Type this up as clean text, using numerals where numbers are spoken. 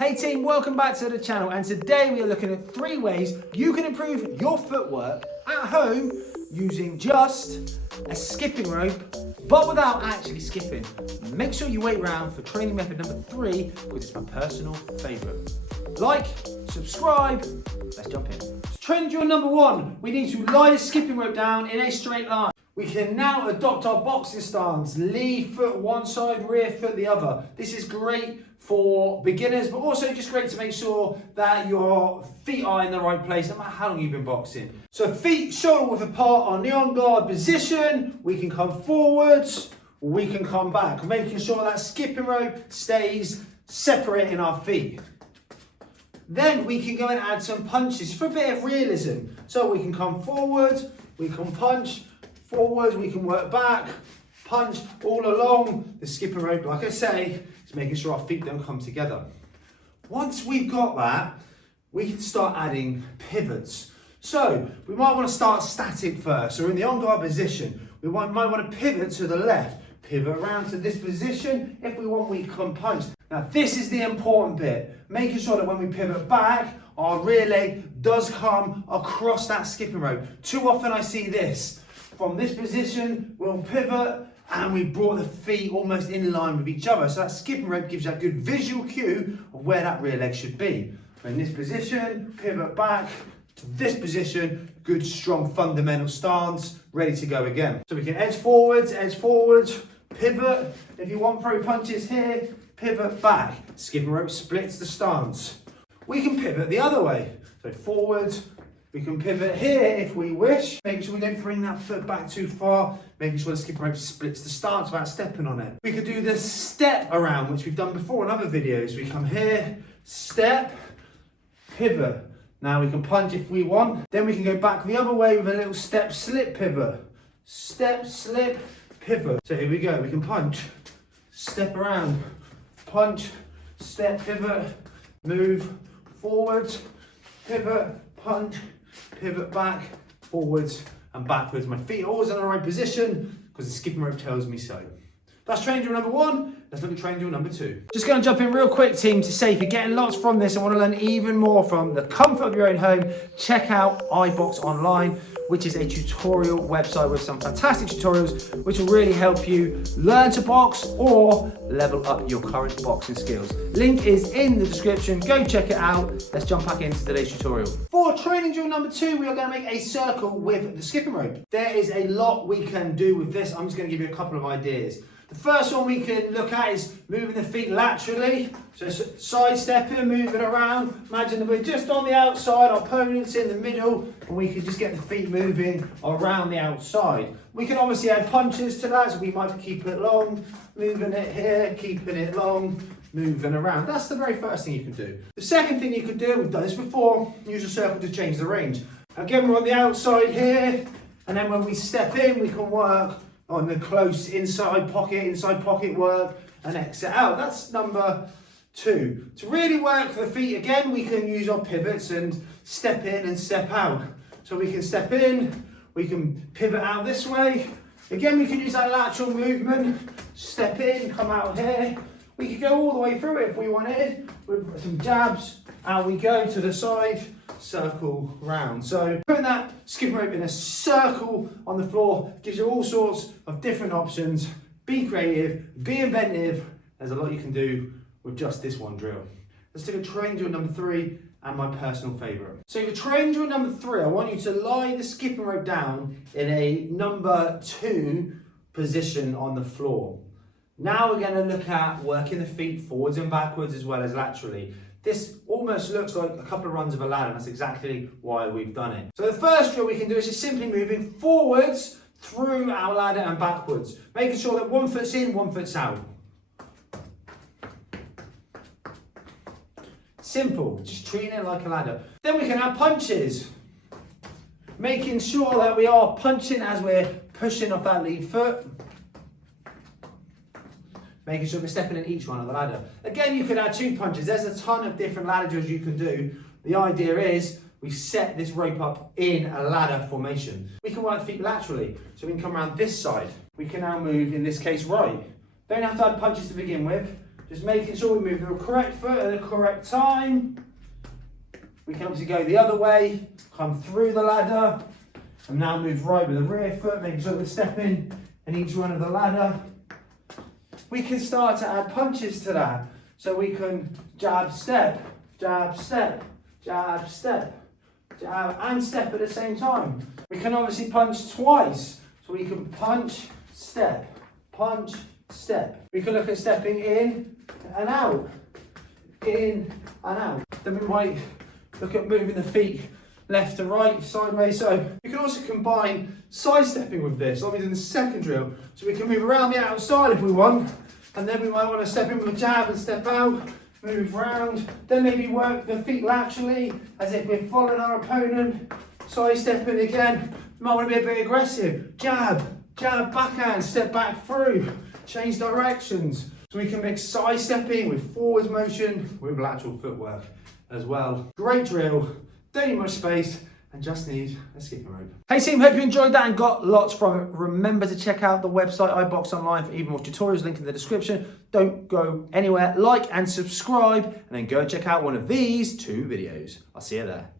Hey team, welcome back to the channel, and today we are looking at 3 ways you can improve your footwork at home using just a skipping rope, but without actually skipping. Make sure you wait around for training method number 3, because it's my personal favourite. Like, subscribe, let's jump in. Training drill number 1, we need to lie the skipping rope down in a straight line. We can now adopt our boxing stance, lead foot one side, rear foot the other. This is great for beginners, but also just great to make sure that your feet are in the right place, no matter how long you've been boxing. So feet shoulder width apart on the on guard position. We can come forwards, we can come back, making sure that skipping rope stays separating our feet. Then we can go and add some punches for a bit of realism. So we can come forward, we can punch, forwards, we can work back, punch all along the skipping rope. Like I say, it's making sure our feet don't come together. Once we've got that, we can start adding pivots. So we might want to start static first. So in the on guard position, we might want to pivot to the left, pivot around to this position. If we want, we can punch. Now this is the important bit, making sure that when we pivot back, our rear leg does come across that skipping rope. Too often I see this. From this position, we'll pivot and we brought the feet almost in line with each other. So that skipping rope gives you a good visual cue of where that rear leg should be. In this position, pivot back to this position, good strong fundamental stance, ready to go again. So we can edge forwards, pivot. If you want throw punches here, pivot back. Skipping rope splits the stance. We can pivot the other way. So forwards, we can pivot here if we wish, making sure we don't bring that foot back too far, making sure the skipping rope splits the stance without stepping on it. We could do the step around, which we've done before in other videos. We come here, step, pivot. Now we can punch if we want. Then we can go back the other way with a little step, slip, pivot. Step, slip, pivot. So here we go, we can punch, step around, punch, step, pivot, move, forwards, pivot, punch, pivot back, forwards and backwards. My feet are always in the right position because the skipping rope tells me so. That's training drill number 1. Let's look at training drill number 2. Just going to jump in real quick, team, to say if you're getting lots from this and want to learn even more from the comfort of your own home, check out iBox Online, which is a tutorial website with some fantastic tutorials which will really help you learn to box or level up your current boxing skills. Link is in the description. Go check it out. Let's jump back into today's tutorial. For training drill number 2, we are going to make a circle with the skipping rope. There is a lot we can do with this. I'm just going to give you a couple of ideas. The first one we can look at is moving the feet laterally. So side stepping, moving around. Imagine that we're just on the outside, our opponent's in the middle, and we can just get the feet moving around the outside. We can obviously add punches to that, so we might keep it long, moving it here, keeping it long, moving around. That's the very first thing you can do. The second thing you can do, we've done this before, use a circle to change the range. Again, we're on the outside here, and then when we step in, we can work on the close inside pocket work and exit out. That's number 2. To really work for the feet, again, we can use our pivots and step in and step out. So we can step in, we can pivot out this way. Again, we can use that lateral movement, step in, come out here. We could go all the way through it if we wanted, with some jabs, out we go to the side, circle round. So putting that skipping rope in a circle on the floor gives you all sorts of different options. Be creative, be inventive. There's a lot you can do with just this one drill. Let's take a training drill number 3 and my personal favourite. So for training drill number 3, I want you to lie the skipping rope down in a number 2 position on the floor. Now we're going to look at working the feet forwards and backwards as well as laterally. This almost looks like a couple of runs of a ladder, and that's exactly why we've done it. So the first drill we can do is just simply moving forwards through our ladder and backwards, making sure that one foot's in, one foot's out. Simple, just treating it like a ladder. Then we can add punches, making sure that we are punching as we're pushing off that lead foot. Making sure we're stepping in each one of the ladder. Again, you can add 2 punches. There's a ton of different ladder drills you can do. The idea is we set this rope up in a ladder formation. We can work the feet laterally. So we can come around this side. We can now move, in this case, right. Don't have to add punches to begin with. Just making sure we move the correct foot at the correct time. We can obviously go the other way, come through the ladder, and now move right with the rear foot, making sure we're stepping in each one of the ladder. We can start to add punches to that. So we can jab, step, jab, step, jab, step, jab, and step at the same time. We can obviously punch twice. So we can punch, step, punch, step. We can look at stepping in and out, in and out. Then we might look at moving the feet left to right, sideways. So you can also combine side stepping with this, like we did in the second drill. So we can move around the outside if we want, and then we might want to step in with a jab and step out, move round, then maybe work the feet laterally as if we're following our opponent, side stepping again. You might want to be a bit aggressive, jab, jab, backhand, step back through, change directions. So we can mix side stepping with forwards motion with lateral footwork as well. Great drill, don't need much space, and just need a skipping rope. Hey team, hope you enjoyed that and got lots from it. Remember to check out the website iBox Online for even more tutorials, link in the description. Don't go anywhere, like and subscribe, and then go and check out one of these 2 videos. I'll see you there.